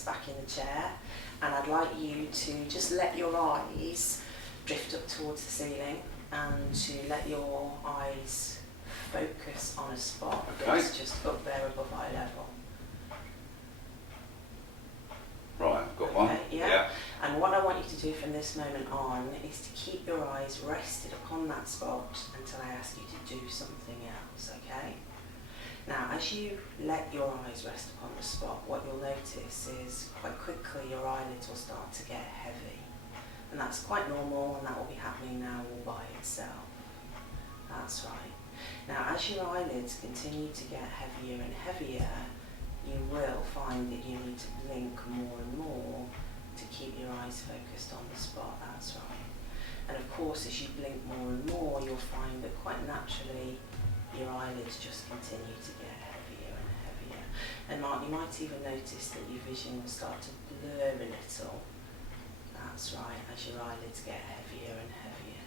relax back in the chair, and I'd like you to just let your eyes drift up towards the ceiling and to let your eyes focus on a spot that's just up there above eye level. Right, I've got one. Yeah. And what I want you to do from this moment on is to keep your eyes rested upon that spot until I ask you to do something else, okay? Now, as you let your eyes rest upon the spot, what you'll notice is quite quickly your eyelids will start to get heavy. And that's quite normal, and that will be happening now all by itself. That's right. Now, as your eyelids continue to get heavier and heavier, you will find that you need to blink more and more to keep your eyes focused on the spot. That's right. And of course, as you blink more and more, you'll find that quite naturally your eyelids just continue to get heavier and heavier. And Mark, you might even notice that your vision will start to blur a little. That's right, as your eyelids get heavier and heavier.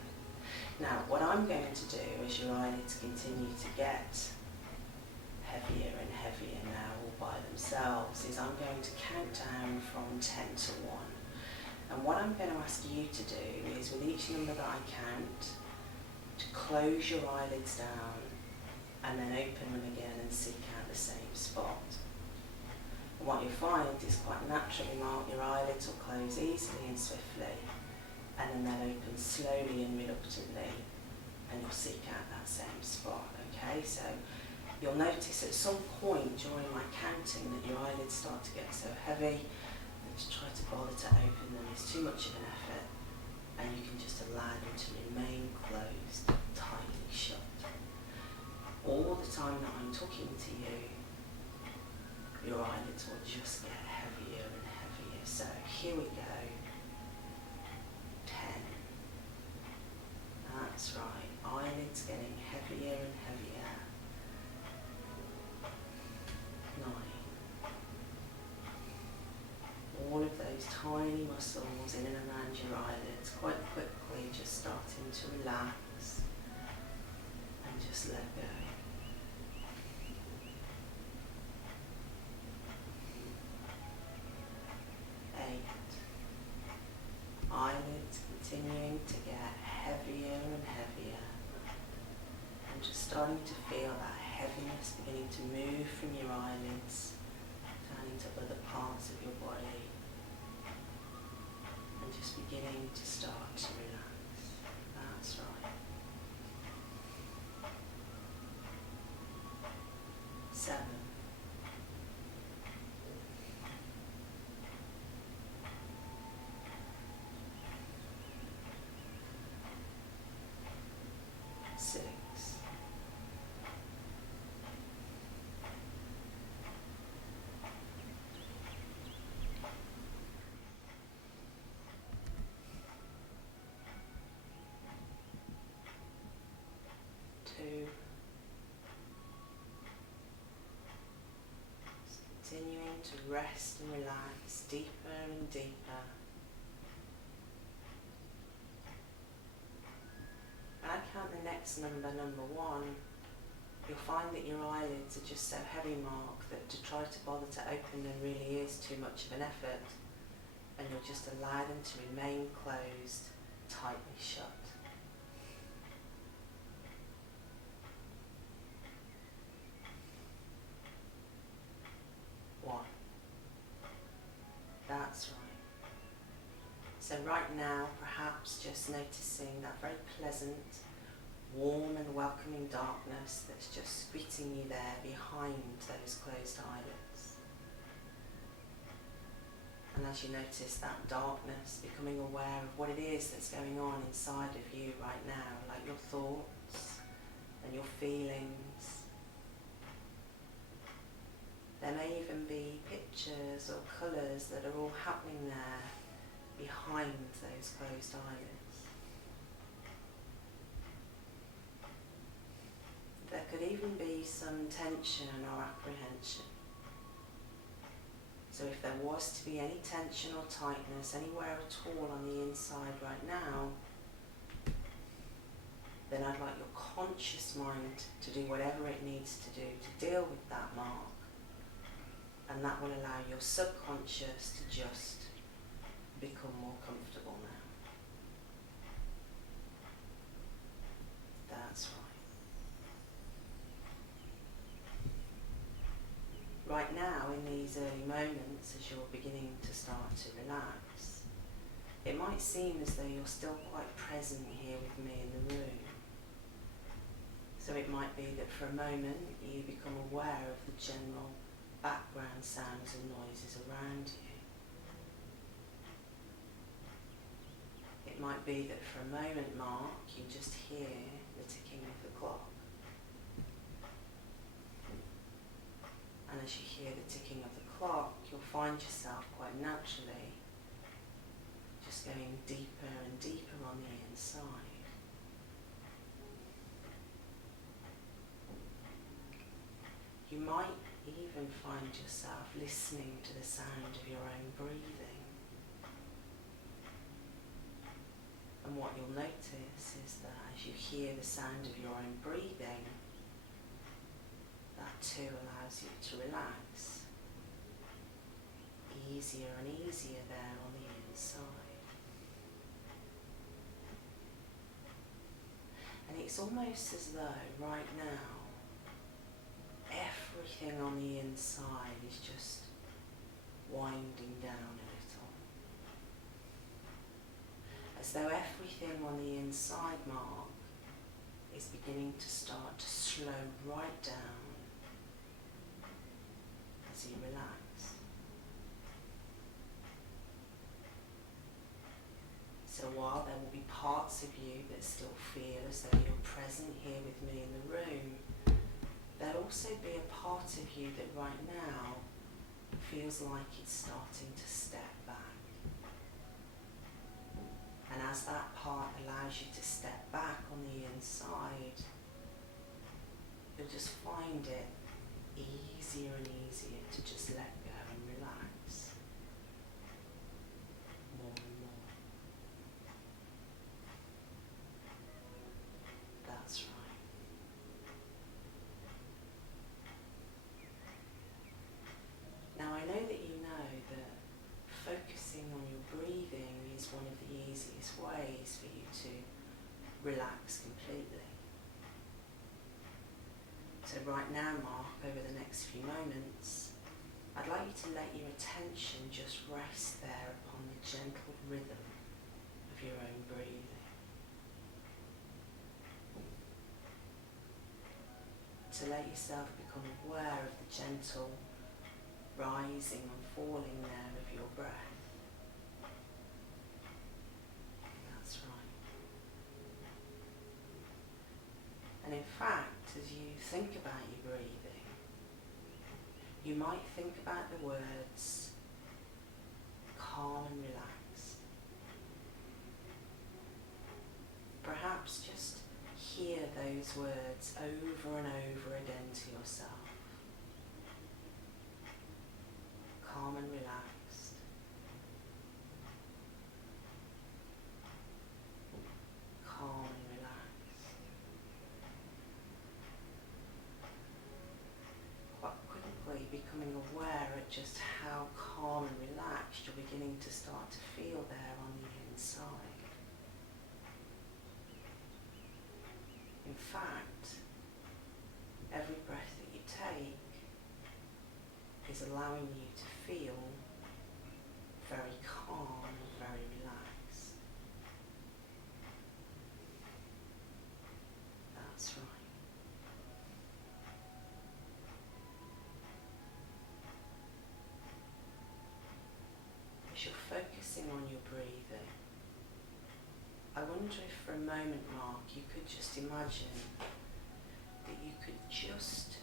Now, what I'm going to do as your eyelids continue to get heavier and heavier now all by themselves is I'm going to count down from 10 to 1. And what I'm going to ask you to do is with each number that I count, to close your eyelids down and then open them again and seek out the same spot. And what you'll find is quite naturally, Mark, your eyelids will close easily and swiftly, and then they'll open slowly and reluctantly, and you'll seek out that same spot, okay? So you'll notice at some point during my counting that your eyelids start to get so heavy that to try to bother to open them is too much of an effort, and you can just allow them to remain closed, tightly shut. All the time that I'm talking to you, your eyelids will just get heavier and heavier. So here we go. 10. That's right. Eyelids getting heavier and heavier. 9. All of those tiny muscles in and around your eyelids quite quickly just starting to relax and just let go. 8. Eyelids continuing to get heavier and heavier, and just starting to feel that heaviness beginning to move from your eyelids down into other parts of your body, and just beginning to start to relax. That's right. 7. 6. 2. Just continuing to rest and relax deeper and deeper. When I count the next number, number 1, you'll find that your eyelids are just so heavy, Mark, that to try to bother to open them really is too much of an effort, and you'll just allow them to remain closed, tightly shut. 1. That's right. So right now, perhaps just noticing that very pleasant, warm and welcoming darkness that's just greeting you there behind those closed eyelids. And as you notice that darkness, becoming aware of what it is that's going on inside of you right now, like your thoughts and your feelings. There may even be pictures or colours that are all happening there behind those closed eyelids. There could even be some tension or apprehension. So if there was to be any tension or tightness anywhere at all on the inside right now, then I'd like your conscious mind to do whatever it needs to do to deal with that, Mark. And that will allow your subconscious to just become more comfortable now. That's right. Right now, in these early moments, as you're beginning to start to relax, it might seem as though you're still quite present here with me in the room. So it might be that for a moment you become aware of the general background sounds and noises around you. It might be that for a moment, Mark, you just hear the ticking of the clock. And as you hear the ticking of the clock, you'll find yourself quite naturally just going deeper and deeper on the inside. You might even find yourself listening to the sound of your own breathing. And what you'll notice is that as you hear the sound of your own breathing, that too allows you to relax. Easier and easier there on the inside. And it's almost as though right now, everything on the inside is just winding down a little. As though everything on the inside, Mark, is beginning to start to slow right down as you relax. So while there will be parts of you that still feel as though you're present here with me in the room, there'll also be a part of you that right now feels like it's starting to step back. And as that part allows you to step back on the inside, you'll just find it easier and easier to just let go and relax more and more. That's right. Now I know that you know that focusing on your breathing is one of the easiest ways for you to relax completely. So right now, Mark, over the next few moments, I'd like you to let your attention just rest there upon the gentle rhythm of your own breathing. To let yourself become aware of the gentle rising and falling there of your breath. That's right. And in fact, as you think about your breathing, you might think about the words calm and relaxed. Perhaps just hear those words over and over again to yourself. Calm and relaxed. Calm and relaxed. Quite quickly becoming aware of just how calm and relaxed you're beginning to start to feel there on the inside. In fact, every breath that you take is allowing you to feel very calm and very relaxed. That's right. As you're focusing on your breathing, I wonder if for a moment, Mark, you could just imagine that you could just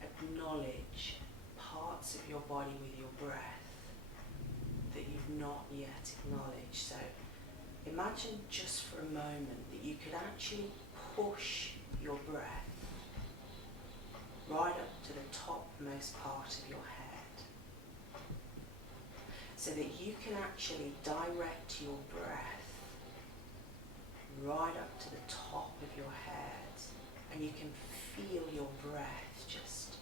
acknowledge parts of your body with your breath that you've not yet acknowledged. So imagine just for a moment that you could actually push your breath right up to the topmost part of your head, so that you can actually direct your breath right up to the top of your head, and you can feel your breath just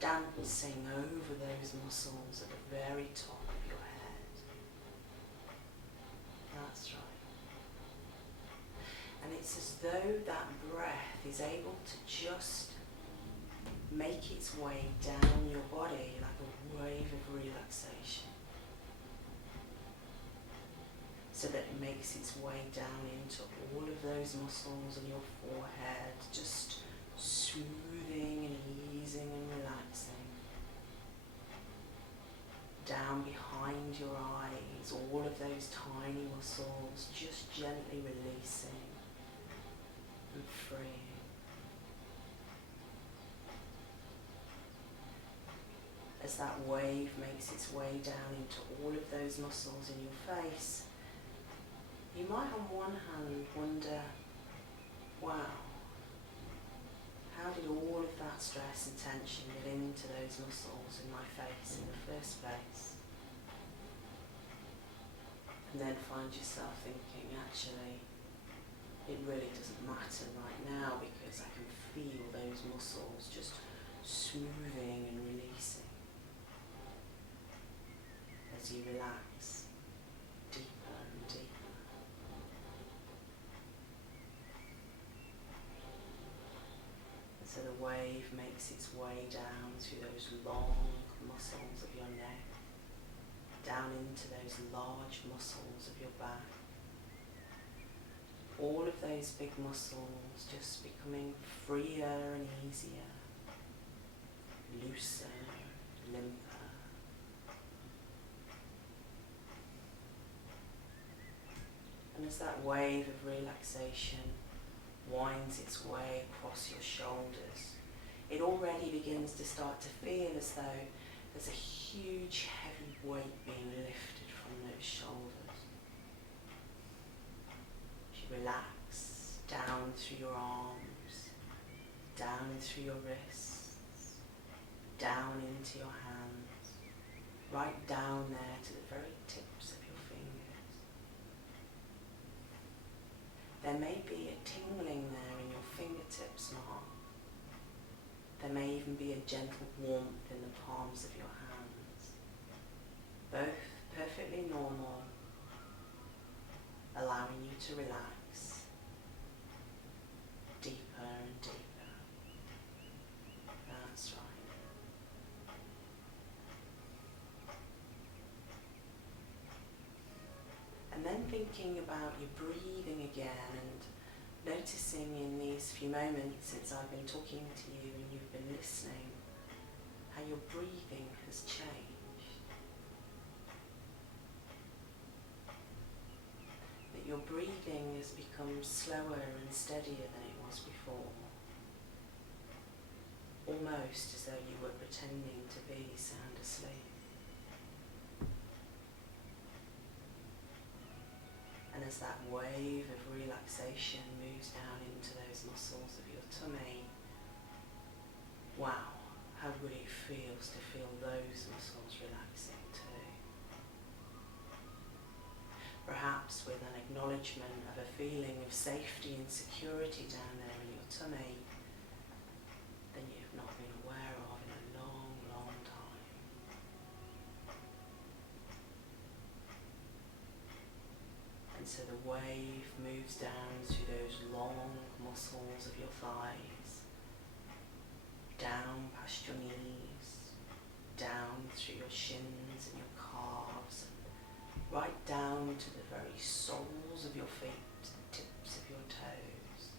dancing over those muscles at the very top of your head. That's right. And it's as though that breath is able to just make its way down your body like a wave of relaxation, so that it makes its way down into all of those muscles in your forehead, just smoothing and easing and relaxing. Down behind your eyes, all of those tiny muscles just gently releasing and freeing. As that wave makes its way down into all of those muscles in your face, you might on one hand wonder, wow, how did all of that stress and tension get into those muscles in my face in the first place? And then find yourself thinking, actually, it really doesn't matter right now because I can feel those muscles just smoothing and releasing as you relax deeper and deeper. And so the wave makes its way down through those long muscles of your neck, down into those large muscles of your back. All of those big muscles just becoming freer and easier, looser, limper. And as that wave of relaxation winds its way across your shoulders, it already begins to start to feel as though there's a huge heavy weight being lifted from those shoulders. As you relax down through your arms, down through your wrists, down into your hands, right down there to the very tips of your fingers. There may be a tingling there in your fingertips now. There may even be a gentle warmth in the palms of your hands. Both perfectly normal, allowing you to relax deeper and deeper. That's right. And then thinking about your breathing again and noticing in these few moments since I've been talking to you and you've been listening, how your breathing has changed. That your breathing has become slower and steadier than it was before. Almost as though you were pretending to be sound asleep. And as that wave of relaxation moves down into those muscles of your tummy, wow, how good it feels to feel those muscles relaxing too. Perhaps with an acknowledgement of a feeling of safety and security down there in your tummy that you've not been aware of in a long, long time. And so the wave moves down through those long muscles of your thighs, down past your knees, down through your shins and your calves, right down to the very soles of your feet, the tips of your toes.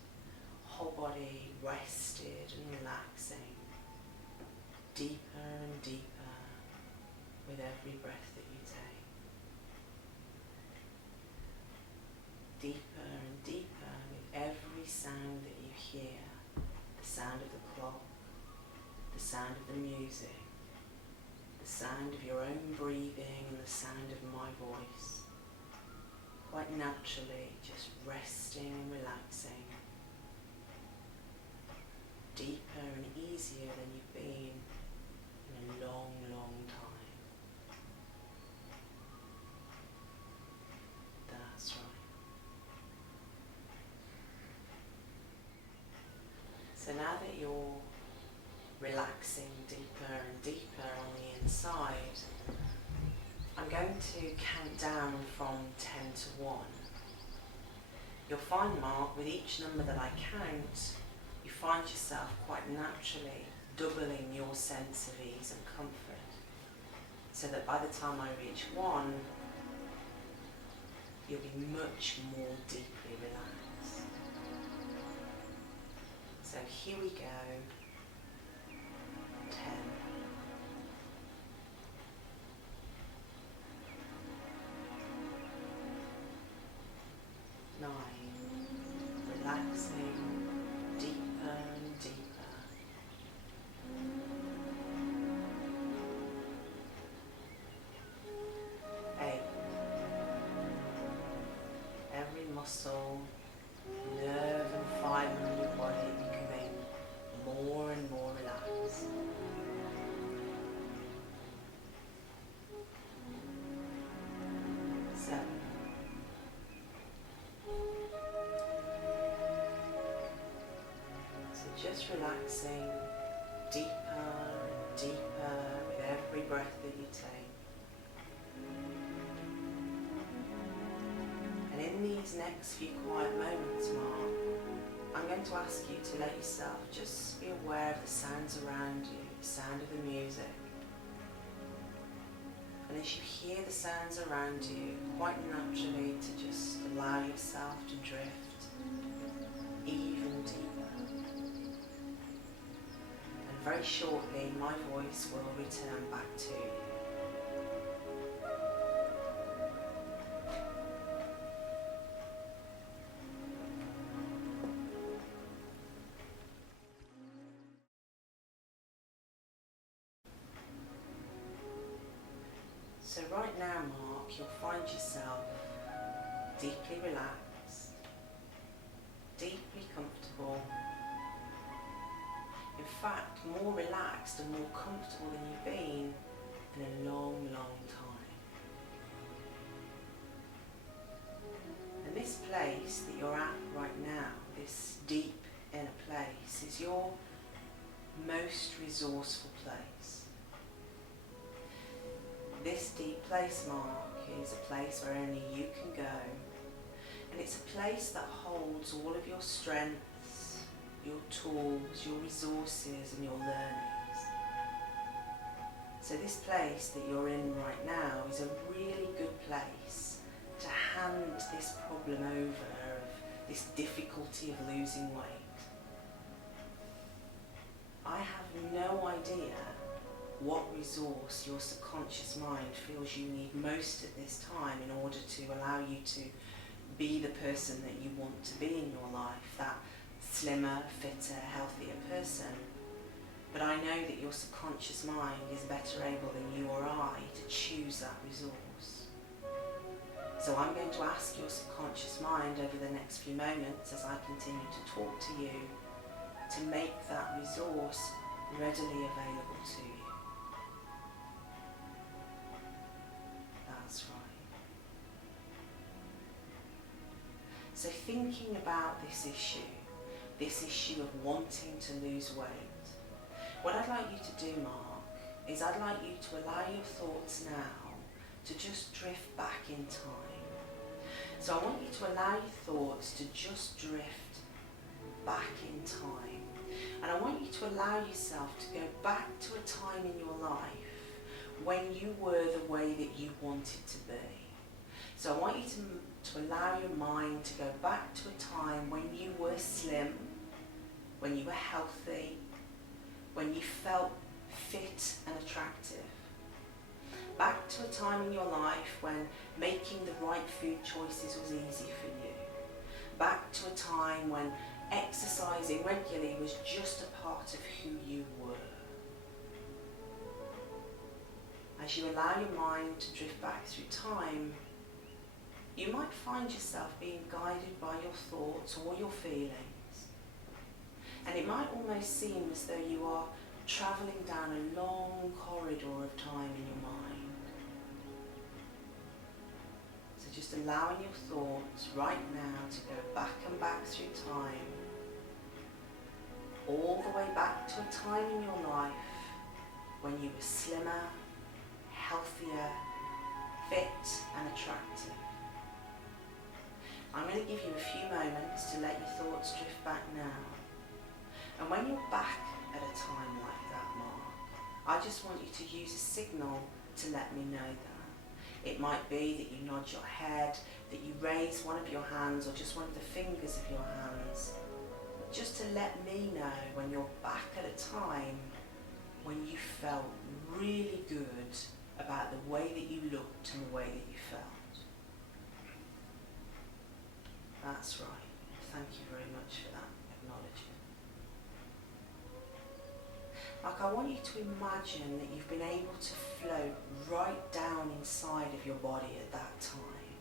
Whole body rested and relaxing, deeper and deeper with every breath that you take. Deeper and deeper with every sound that you hear, the sound of the clock, the sound of the music, the sound of your own breathing and the sound of my voice. Quite naturally, just resting and relaxing, deeper and easier than you've been in a long, long time. That's right. So now that you're relaxing deeper side, I'm going to count down from 10 to 1. You'll find, Mark, with each number that I count, you find yourself quite naturally doubling your sense of ease and comfort, so that by the time I reach 1, you'll be much more deeply relaxed. So here we go. 10. 9. Relaxing deeper and deeper. 8. Every muscle, nerve and fibre in your body becoming more and more relaxed. 7. So just relaxing deeper and deeper with every breath that you take. And in these next few quiet moments, Mark, I'm going to ask you to let yourself just be aware of the sounds around you, the sound of the music. And as you hear the sounds around you, quite naturally to just allow yourself to drift even deeper. And very shortly, my voice will return back to you. So right now, Mark, you'll find yourself deeply relaxed, deeply comfortable. In fact, more relaxed and more comfortable than you've been in a long, long time. And this place that you're at right now, this deep inner place, is your most resourceful place. This deep place, Mark, is a place where only you can go, and it's a place that holds all of your strengths, your tools, your resources and your learnings. So this place that you're in right now is a really good place to hand this problem over of this difficulty of losing weight. I have no idea what resource your subconscious mind feels you need most at this time in order to allow you to be the person that you want to be in your life, that slimmer, fitter, healthier person. But I know that your subconscious mind is better able than you or I to choose that resource. So I'm going to ask your subconscious mind over the next few moments as I continue to talk to you to make that resource readily available to you. That's right. So thinking about this issue of wanting to lose weight, what I'd like you to do, Mark, is I'd like you to allow your thoughts now to just drift back in time. So I want you to allow your thoughts to just drift back in time. And I want you to allow yourself to go back to a time in your life when you were the way that you wanted to be. So I want you to allow your mind to go back to a time when you were slim, when you were healthy, when you felt fit and attractive. Back to a time in your life when making the right food choices was easy for you. Back to a time when exercising regularly was just a part of who you were. As you allow your mind to drift back through time, you might find yourself being guided by your thoughts or your feelings. And it might almost seem as though you are travelling down a long corridor of time in your mind. So just allowing your thoughts right now to go back and back through time, all the way back to a time in your life when you were slimmer, healthier, fit and attractive. I'm going to give you a few moments to let your thoughts drift back now. And when you're back at a time like that, Mark, I just want you to use a signal to let me know that. It might be that you nod your head, that you raise one of your hands or just one of the fingers of your hands, just to let me know when you're back at a time when you felt really good about the way that you looked and the way that you felt. That's right. Thank you very much for that acknowledgement. Like, I want you to imagine that you've been able to float right down inside of your body at that time.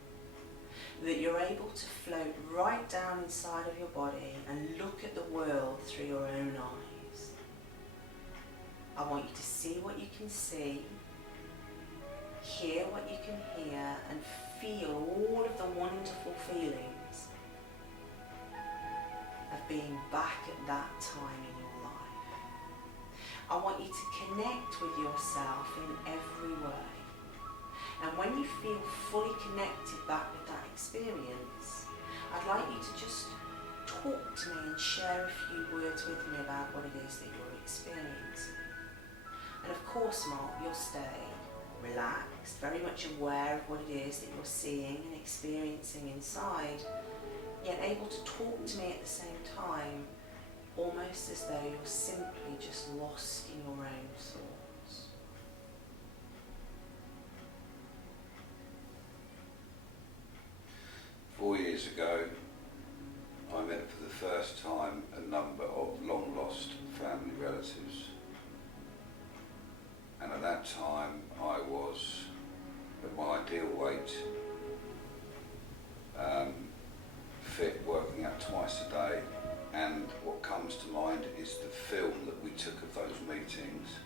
That you're able to float right down inside of your body and look at the world through your own eyes. I want you to see what you can see, hear what you can hear, and feel all of the wonderful feelings of being back at that time in your life. I want you to connect with yourself in every way. And when you feel fully connected back with that experience, I'd like you to just talk to me and share a few words with me about what it is that you're experiencing. And of course, Mark, you'll stay relaxed, very much aware of what it is that you're seeing and experiencing inside, yet able to talk to me at the same time, almost as though you're simply just lost in your own thoughts. Four years ago, I met for the first time a number of long-lost family relatives. And at that time, I was at my ideal weight, fit, working out twice a day. And what comes to mind is the film that we took of those meetings.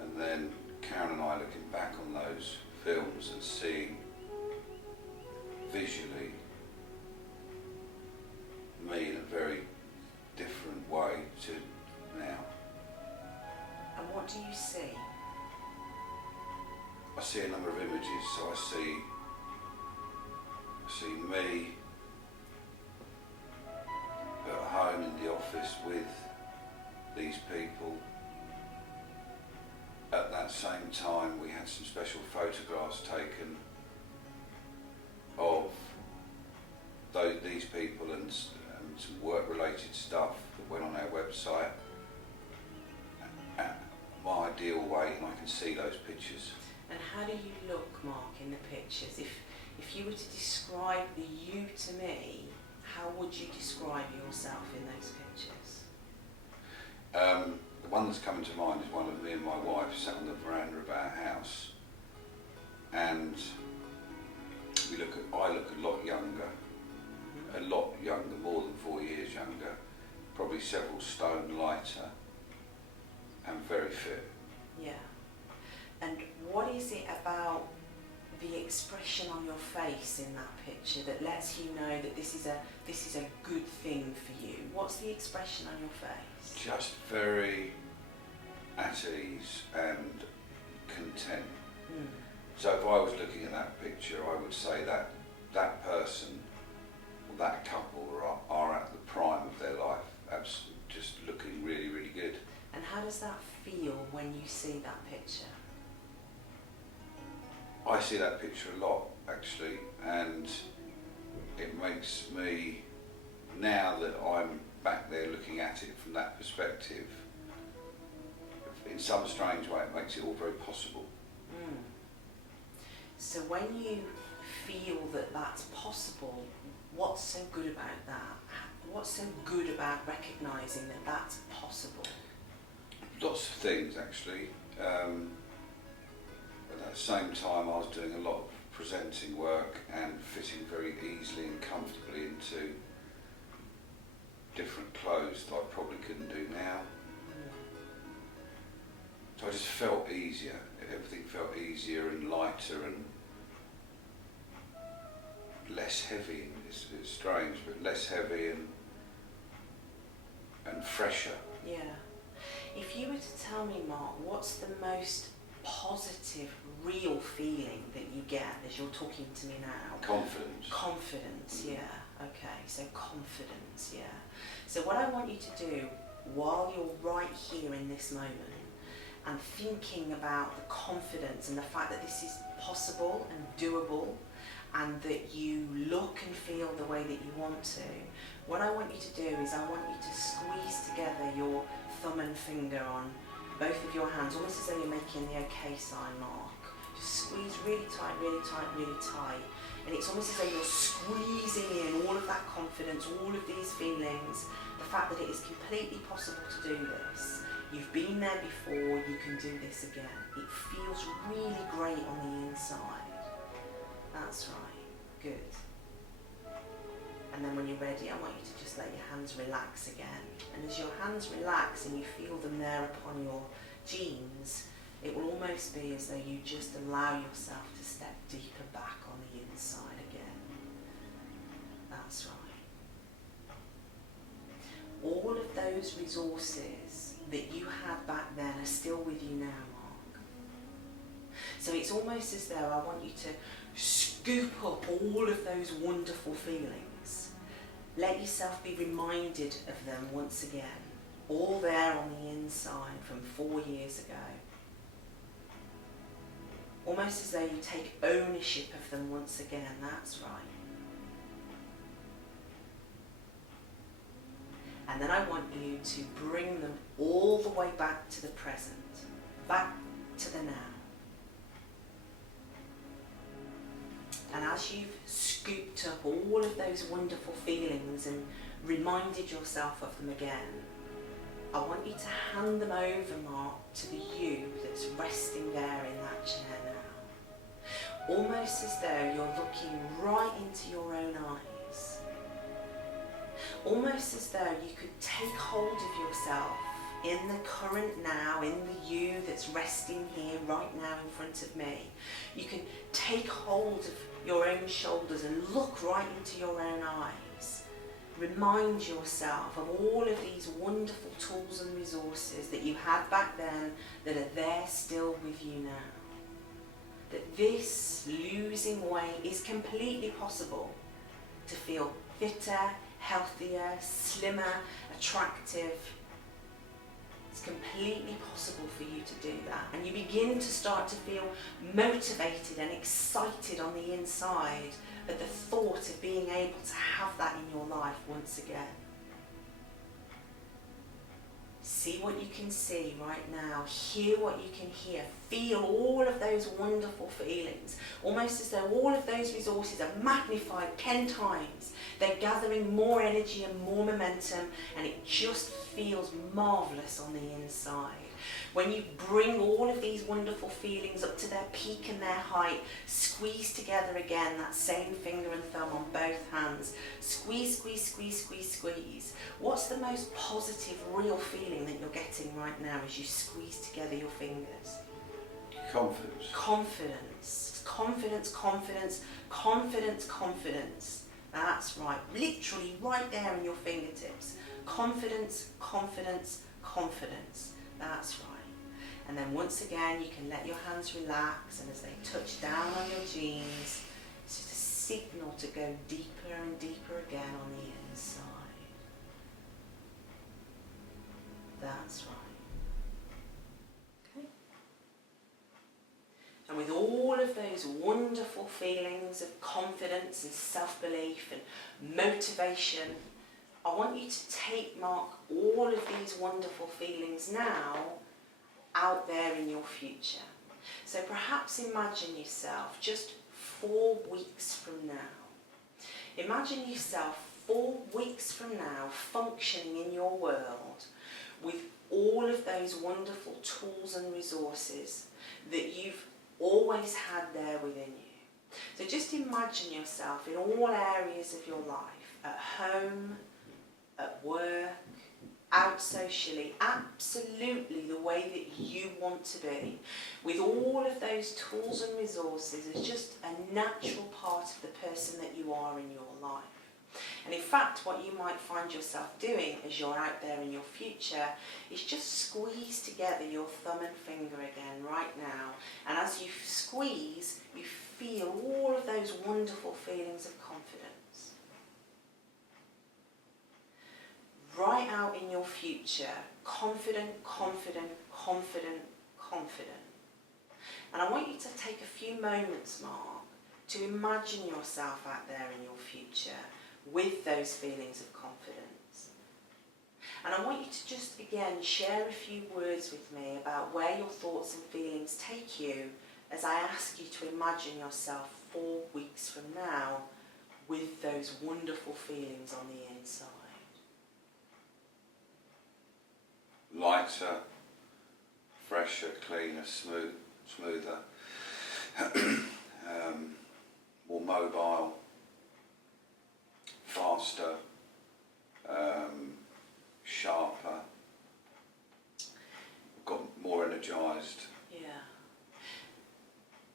And then Karen and I looking back on those films and seeing visually me in a very different way to now. And what do you see? I see a number of images, so I see me at home in the office with these people. At that same time, we had some special photographs taken of these people and some work-related stuff that went on our website. At my ideal weight, and I can see those pictures. And how do you look, Mark, in the pictures? If you were to describe the you to me, how would you describe yourself in those pictures? The one that's coming to mind is one of me and my wife sat on the veranda of our house, and I look a lot younger, more than 4 years younger, probably several stone lighter, and very fit. Yeah. And what is it about the expression on your face in that picture that lets you know that this is a good thing for you? What's the expression on your face? Just very at ease and content. Mm. So if I was looking at that picture, I would say that that person, or that couple are at the prime of their life, just looking really, really good. And how does that feel when you see that picture? I see that picture a lot, actually, and it makes me, now that I'm back there looking at it from that perspective, in some strange way, it makes it all very possible. Mm. So when you feel that that's possible, what's so good about that? What's so good about recognising that that's possible? Lots of things, actually. At the same time, I was doing a lot of presenting work and fitting very easily and comfortably into different clothes that I probably couldn't do now. So I just felt easier. Everything felt easier and lighter and less heavy. It's strange, but less heavy and fresher. Yeah. If you were to tell me, Mark, what's the most positive, real feeling that you get as you're talking to me now? Confidence. Confidence, yeah. Okay, so confidence, yeah. So what I want you to do while you're right here in this moment and thinking about the confidence and the fact that this is possible and doable and that you look and feel the way that you want to, what I want you to do is I want you to squeeze together your thumb and finger on both of your hands, almost as though you're making the OK sign, Mark. Just squeeze really tight, really tight, really tight. And it's almost as though you're squeezing in all of that confidence, all of these feelings, the fact that it is completely possible to do this. You've been there before, you can do this again. It feels really great on the inside. That's right, good. And then when you're ready, I want you to just let your hands relax again. And as your hands relax and you feel them there upon your jeans, it will almost be as though you just allow yourself to step deeper back on the inside again. That's right. All of those resources that you had back then are still with you now, Mark. So it's almost as though I want you to scoop up all of those wonderful feelings. Let yourself be reminded of them once again, all there on the inside from 4 years ago. Almost as though you take ownership of them once again, that's right. And then I want you to bring them all the way back to the present, back to the now. And as you've scooped up all of those wonderful feelings and reminded yourself of them again, I want you to hand them over, Mark, to the you that's resting there in that chair now. Almost as though you're looking right into your own eyes. Almost as though you could take hold of yourself in the current now, in the you that's resting here right now in front of me. You can take hold of your own shoulders and look right into your own eyes. Remind yourself of all of these wonderful tools and resources that you had back then that are there still with you now. That this losing weight is completely possible to feel fitter, healthier, slimmer, attractive. It's completely possible for you to do that. And you begin to start to feel motivated and excited on the inside at the thought of being able to have that in your life once again. See what you can see right now, hear what you can hear, feel all of those wonderful feelings, almost as though all of those resources are magnified 10 times. They're gathering more energy and more momentum, and it just feels marvellous on the inside. When you bring all of these wonderful feelings up to their peak and their height, squeeze together again that same finger and thumb on both hands. Squeeze, squeeze, squeeze, squeeze, squeeze. What's the most positive, real feeling that you're getting right now as you squeeze together your fingers? Confidence. Confidence. Confidence, confidence, confidence, confidence. That's right. Literally right there in your fingertips. Confidence, confidence, confidence. That's right. And then once again, you can let your hands relax, and as they touch down on your jeans, it's just a signal to go deeper and deeper again on the inside. That's right. Okay. And with all of those wonderful feelings of confidence and self-belief and motivation, I want you to take, Mark, all of these wonderful feelings now out there in your future. So perhaps imagine yourself just 4 weeks from now. Imagine yourself 4 weeks from now functioning in your world with all of those wonderful tools and resources that you've always had there within you. So just imagine yourself in all areas of your life, at home, at work, out socially, absolutely the way that you want to be, with all of those tools and resources as just a natural part of the person that you are in your life. And in fact, what you might find yourself doing as you're out there in your future is just squeeze together your thumb and finger again right now. And as you squeeze, you feel all of those wonderful feelings of confidence. Right out in your future, confident, confident, confident, confident. And I want you to take a few moments, Mark, to imagine yourself out there in your future with those feelings of confidence. And I want you to just again share a few words with me about where your thoughts and feelings take you as I ask you to imagine yourself 4 weeks from now with those wonderful feelings on the inside. Lighter, fresher, cleaner, smoother, more mobile, faster, sharper, got more energised. Yeah.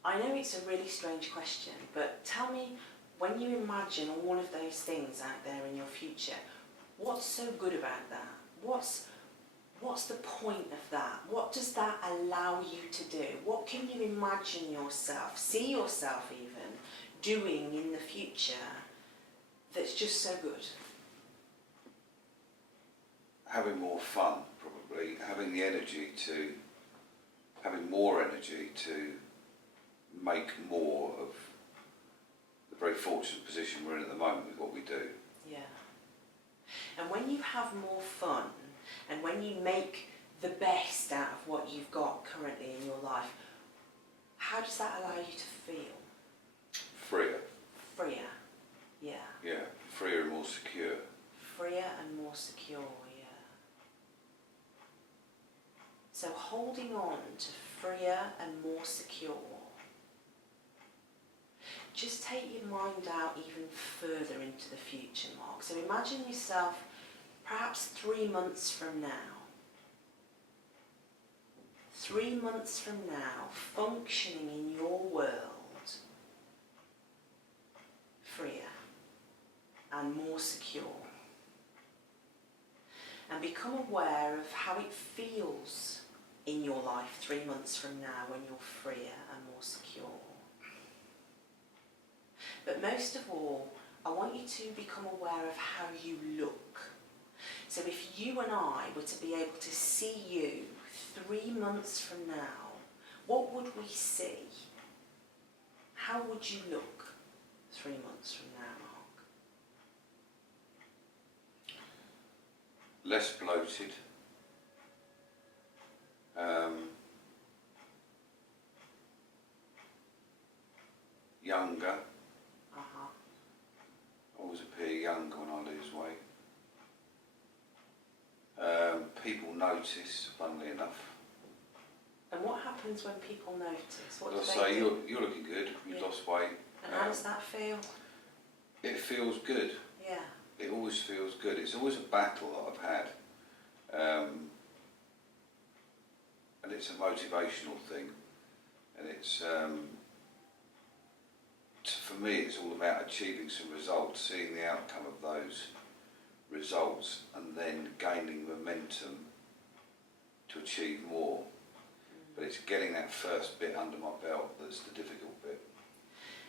I know it's a really strange question, but tell me, when you imagine all of those things out there in your future, what's so good about that? What's the point of that? What does that allow you to do? What can you imagine yourself, see yourself even, doing in the future that's just so good? Having more fun, probably. Having more energy to make more of the very fortunate position we're in at the moment with what we do. Yeah. And when you have more fun, and when you make the best out of what you've got currently in your life, how does that allow you to feel? Freer. Freer, yeah. Yeah, freer and more secure. Freer and more secure, yeah. So holding on to freer and more secure, just take your mind out even further into the future, Mark. So imagine yourself perhaps 3 months from now. 3 months from now, functioning in your world, freer and more secure. And become aware of how it feels in your life 3 months from now when you're freer and more secure. But most of all, I want you to become aware of how you look. So if you and I were to be able to see you 3 months from now, what would we see? How would you look 3 months from now, Mark? Less bloated. Younger. Always appear younger when I lose weight. People notice, funnily enough. And what happens when people notice? What They'll do say, they do? you're looking good, you've Yeah. lost weight. And how does that feel? It feels good. Yeah. It always feels good. It's always a battle that I've had. And it's a motivational thing. And it's, for me, it's all about achieving some results, seeing the outcome of those results, and then gaining momentum to achieve more. But it's getting that first bit under my belt that's the difficult bit.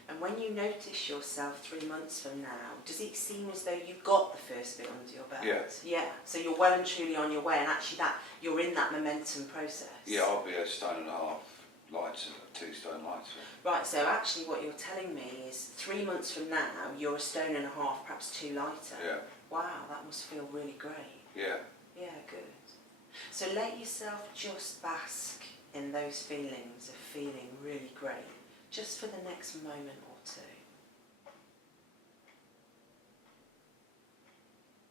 And when you notice yourself 3 months from now, does it seem as though you've got the first bit under your belt? Yeah. Yeah. So you're well and truly on your way, and actually you're in that momentum process. Yeah, I'll be 1.5 stone lighter, 2 stone lighter. Right, so actually what you're telling me is 3 months from now, you're 1.5 stone, perhaps 2 lighter. Yeah. Wow, that must feel really great. Yeah. Yeah, good. So let yourself just bask in those feelings of feeling really great, just for the next moment or two.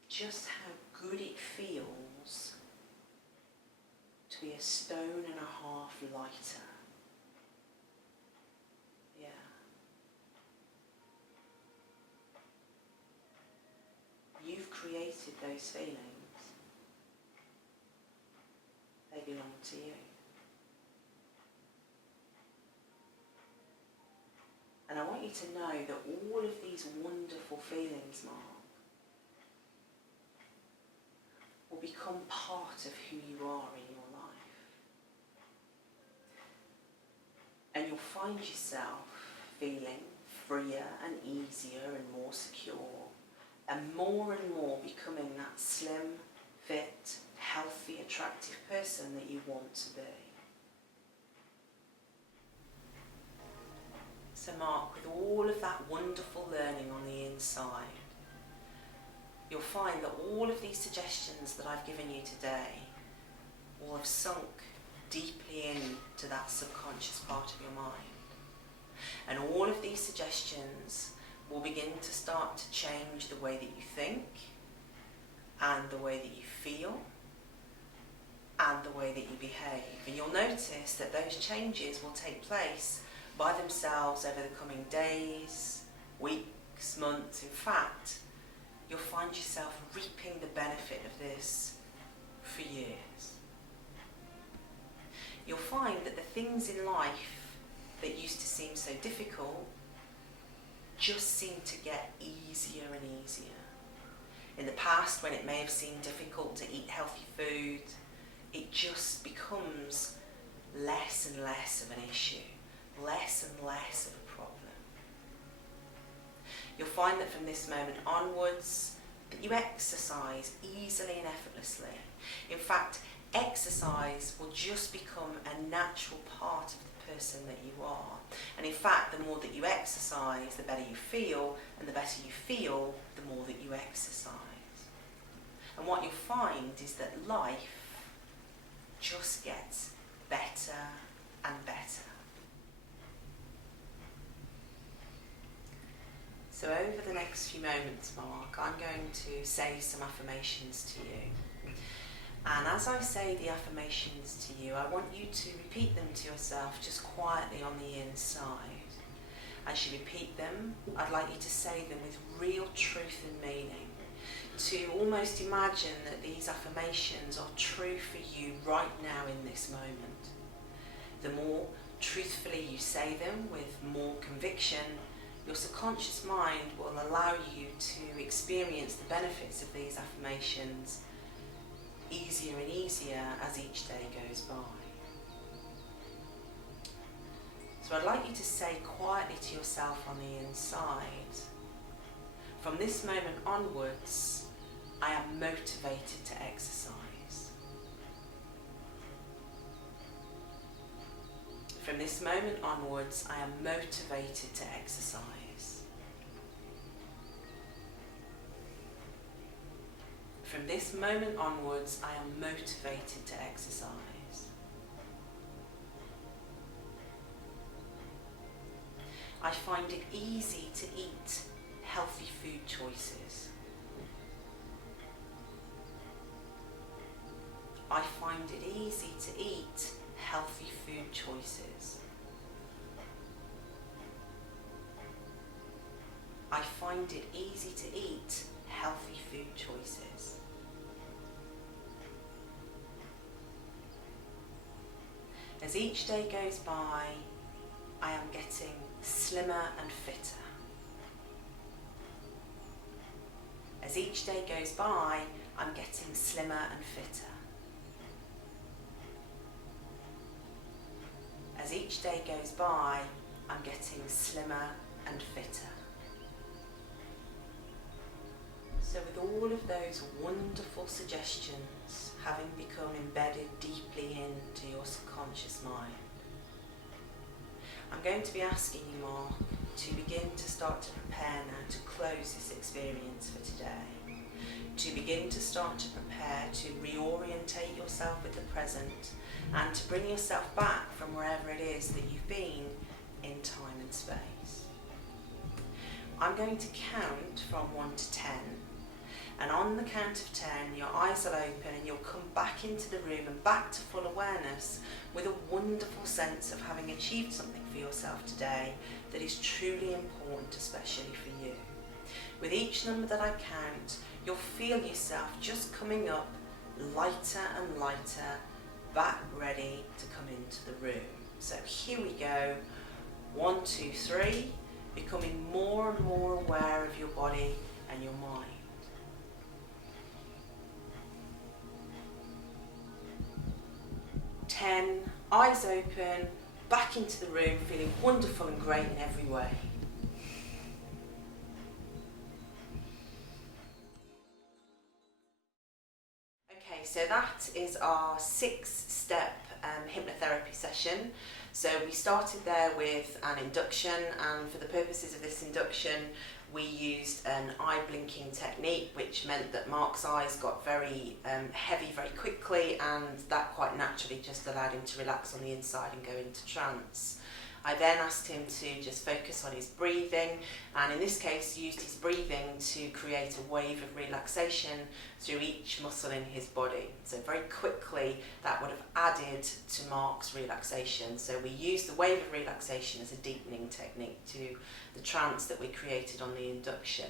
Just how good it feels to be 1.5 stone lighter. Yeah. You've created those feelings. They belong to you. And I want you to know that all of these wonderful feelings, Mark, become part of who you are in your life. And you'll find yourself feeling freer and easier and more secure, and more becoming that slim, fit, healthy, attractive person that you want to be. So Mark, with all of that wonderful learning on the inside, you'll find that all of these suggestions that I've given you today will have sunk deeply into that subconscious part of your mind. And all of these suggestions will begin to start to change the way that you think, and the way that you feel, and the way that you behave. And you'll notice that those changes will take place by themselves over the coming days, weeks, months. In fact, you'll find yourself reaping the benefit of this for years. You'll find that the things in life that used to seem so difficult just seem to get easier and easier. In the past, when it may have seemed difficult to eat healthy food, it just becomes less and less of an issue, less and less of a problem. You'll find that from this moment onwards, that you exercise easily and effortlessly. In fact, exercise will just become a natural part of the person that you are. And in fact, the more that you exercise, the better you feel, and the better you feel, the more that you exercise. And what you'll find is that life just gets better and better. So over the next few moments, Mark, I'm going to say some affirmations to you. And as I say the affirmations to you, I want you to repeat them to yourself just quietly on the inside. As you repeat them, I'd like you to say them with real truth and meaning. To almost imagine that these affirmations are true for you right now in this moment. The more truthfully you say them with more conviction, your subconscious mind will allow you to experience the benefits of these affirmations easier and easier as each day goes by. So I'd like you to say quietly to yourself on the inside, from this moment onwards, I am motivated to exercise. From this moment onwards, I am motivated to exercise. From this moment onwards, I am motivated to exercise. I find it easy to eat healthy food choices. I find it easy to eat healthy food choices. I find it easy to eat healthy food choices. As each day goes by, I am getting slimmer and fitter. As each day goes by, I'm getting slimmer and fitter. As each day goes by, I'm getting slimmer and fitter. So with all of those wonderful suggestions having become embedded deeply into your subconscious mind, I'm going to be asking you, Mark, to begin to start to prepare now to close this experience for today. To begin to start to prepare to reorientate yourself with the present and to bring yourself back from wherever it is that you've been in time and space. I'm going to count from 1 to 10. And on the count of 10, your eyes will open and you'll come back into the room and back to full awareness with a wonderful sense of having achieved something for yourself today that is truly important, especially for you. With each number that I count, you'll feel yourself just coming up lighter and lighter, back ready to come into the room. So here we go. 1, 2, 3, becoming more and more aware of your body and your mind. 10, eyes open, back into the room, feeling wonderful and great in every way. Okay, so that is our 6-step hypnotherapy session. So we started there with an induction, and for the purposes of this induction we used an eye blinking technique, which meant that Mark's eyes got very heavy very quickly, and that quite naturally just allowed him to relax on the inside and go into trance. I then asked him to just focus on his breathing, and in this case used his breathing to create a wave of relaxation through each muscle in his body. So very quickly that would have added to Mark's relaxation. So we used the wave of relaxation as a deepening technique to the trance that we created on the induction.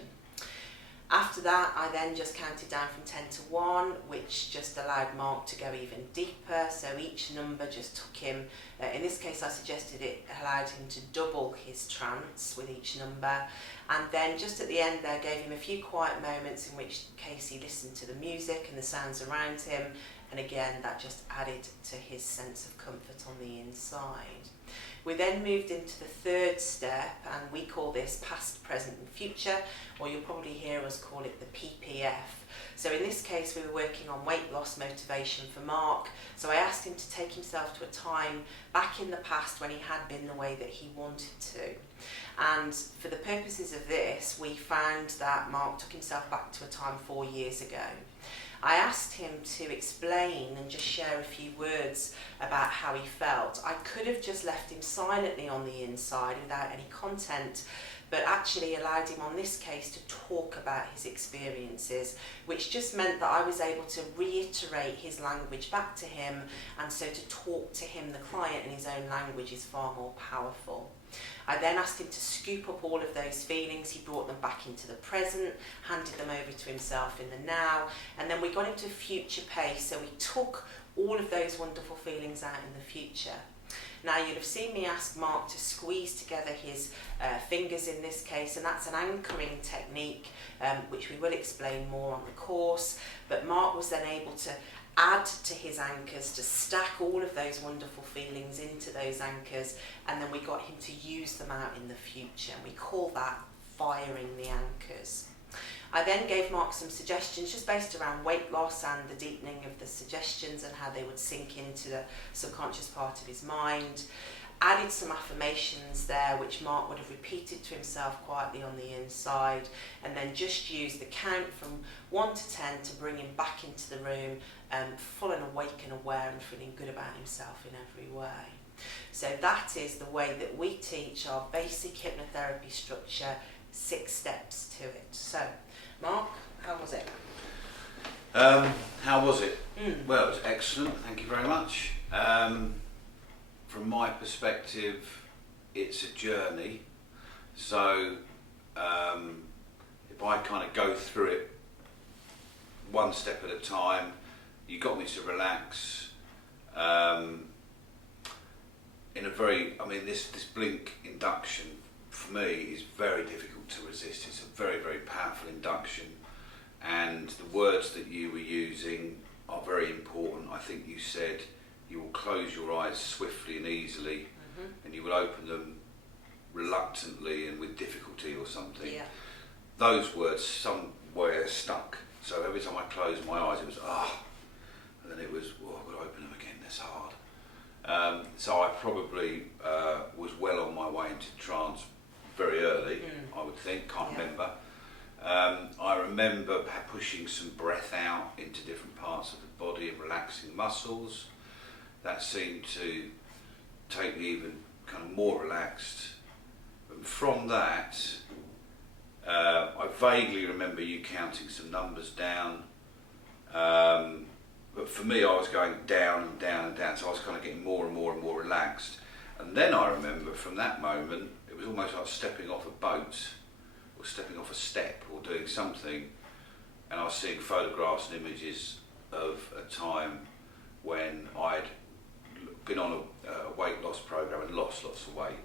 After that, I then just counted down from 10 to 1, which just allowed Mark to go even deeper. So each number just took him, in this case I suggested it allowed him to double his trance with each number. And then just at the end there, gave him a few quiet moments in which case he listened to the music and the sounds around him. And again, that just added to his sense of comfort on the inside. We then moved into the 3rd step, and we call this past, present and future, or you'll probably hear us call it the PPF. So in this case we were working on weight loss motivation for Mark, so I asked him to take himself to a time back in the past when he had been the way that he wanted to. And for the purposes of this, we found that Mark took himself back to a time 4 years ago. I asked him to explain and just share a few words about how he felt. I could have just left him silently on the inside without any content, but actually allowed him on this case to talk about his experiences, which just meant that I was able to reiterate his language back to him, and so to talk to him, the client, in his own language is far more powerful. I then asked him to scoop up all of those feelings. He brought them back into the present, handed them over to himself in the now, and then we got into future pace, so we took all of those wonderful feelings out in the future. Now you'll have seen me ask Mark to squeeze together his fingers in this case, and that's an anchoring technique which we will explain more on the course, but Mark was then able to add to his anchors, to stack all of those wonderful feelings into those anchors, and then we got him to use them out in the future, and we call that firing the anchors. I then gave Mark some suggestions just based around weight loss and the deepening of the suggestions and how they would sink into the subconscious part of his mind. Added some affirmations there which Mark would have repeated to himself quietly on the inside, and then just used the count from 1 to 10 to bring him back into the room full and awake and aware and feeling good about himself in every way. So that is the way that we teach our basic hypnotherapy structure, 6 steps to it. So Mark, how was it? How was it? Well, it was excellent, thank you very much. From my perspective, it's a journey. So if I kind of go through it one step at a time, you got me to relax. In a very, this blink induction for me is very difficult to resist. It's a very, very powerful induction, and the words that you were using are very important. I think you said you will close your eyes swiftly and easily, and you will open them reluctantly and with difficulty or something. Yeah. Those words somewhere stuck. So every time I closed my eyes, it was and then it was, I've got to open them again, that's hard. So I probably was well on my way into trance very early, I would think, can't remember. I remember pushing some breath out into different parts of the body and relaxing muscles. That seemed to take me even kind of more relaxed. And from that, I vaguely remember you counting some numbers down. But for me, I was going down and down and down, so I was kind of getting more and more and more relaxed. And then I remember from that moment, it was almost like stepping off a boat, or stepping off a step, or doing something, and I was seeing photographs and images of a time when I'd been on a weight loss program and lost lots of weight.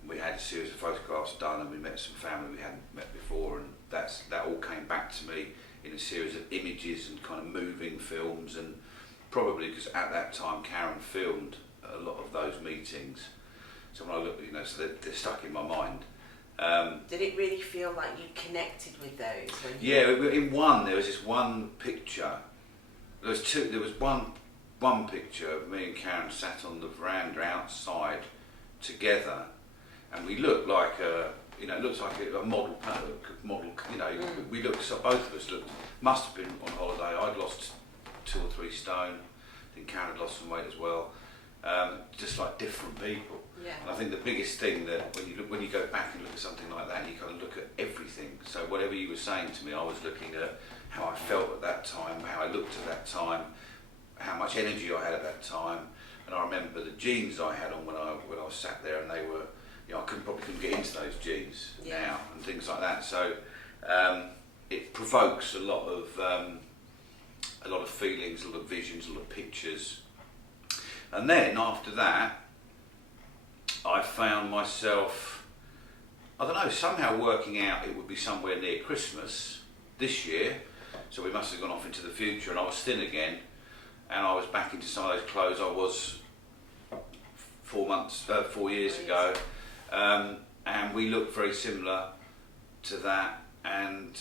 And we had a series of photographs done, and we met some family we hadn't met before, and that all came back to me in a series of images and kind of moving films, and probably because at that time Karen filmed a lot of those meetings. So when I look, so they're stuck in my mind. Did it really feel like you connected with those? Yeah, in one there was this one picture. There was two. There was one picture of me and Karen sat on the veranda outside together, and we looked like it looks like a model. We looked. So both of us looked. Must have been on holiday. I'd lost 2 or 3 stone. I think Karen had lost some weight as well. Just like different people. Yeah. And I think the biggest thing that when you go back and look at something like that, you kind of look at everything. So whatever you were saying to me, I was looking at how I felt at that time, how I looked at that time, how much energy I had at that time, and I remember the jeans I had on when I was sat there, and they were, I probably couldn't get into those jeans now and things like that. So it provokes a lot of feelings, a lot of visions, a lot of pictures. And then after that, I found myself, I don't know, somehow working out it would be somewhere near Christmas this year. So we must have gone off into the future, and I was thin again, and I was back into some of those clothes I was 4 years ago, and we looked very similar to that, and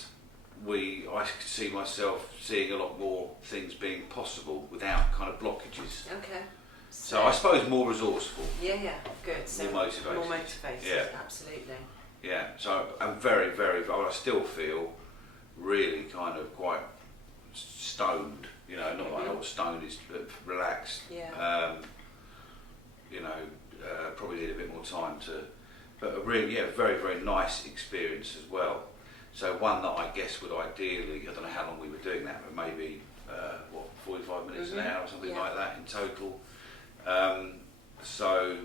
I could see myself seeing a lot more things being possible without kind of blockages. Okay. So I suppose more resourceful. Yeah, good. So more motivated. More motivated, yeah. Absolutely. Yeah, so I'm very, very, I still feel really kind of quite stoned, not like what stoned is, but relaxed. Yeah. Probably need a bit more time but a really, very, very nice experience as well. So one that I guess would ideally, I don't know how long we were doing that, but maybe, 45 minutes, an hour or something like that in total. So,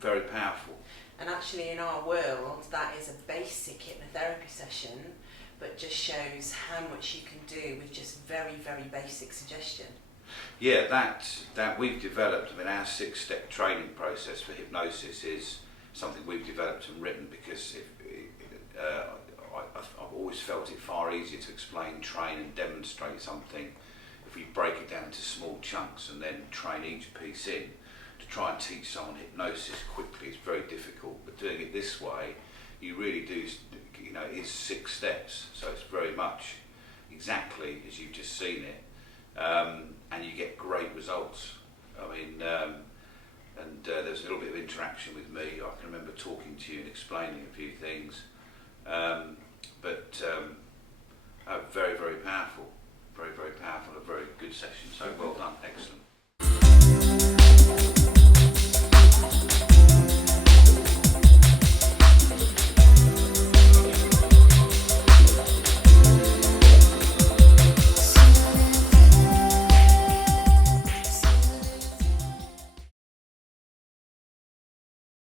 very powerful. And actually in our world, that is a basic hypnotherapy session, but just shows how much you can do with just very, very basic suggestion. Yeah, that we've developed, our 6-step training process for hypnosis is something we've developed and written because I've always felt it far easier to explain, train and demonstrate something if we break it down into small chunks and then train each piece in. To try and teach someone hypnosis quickly is very difficult, but doing it this way, you really do, it is 6 steps, so it's very much exactly as you've just seen it, and you get great results. There's a little bit of interaction with me. I can remember talking to you and explaining a few things, very, very powerful, very, very powerful, a very good session, so well done, excellent.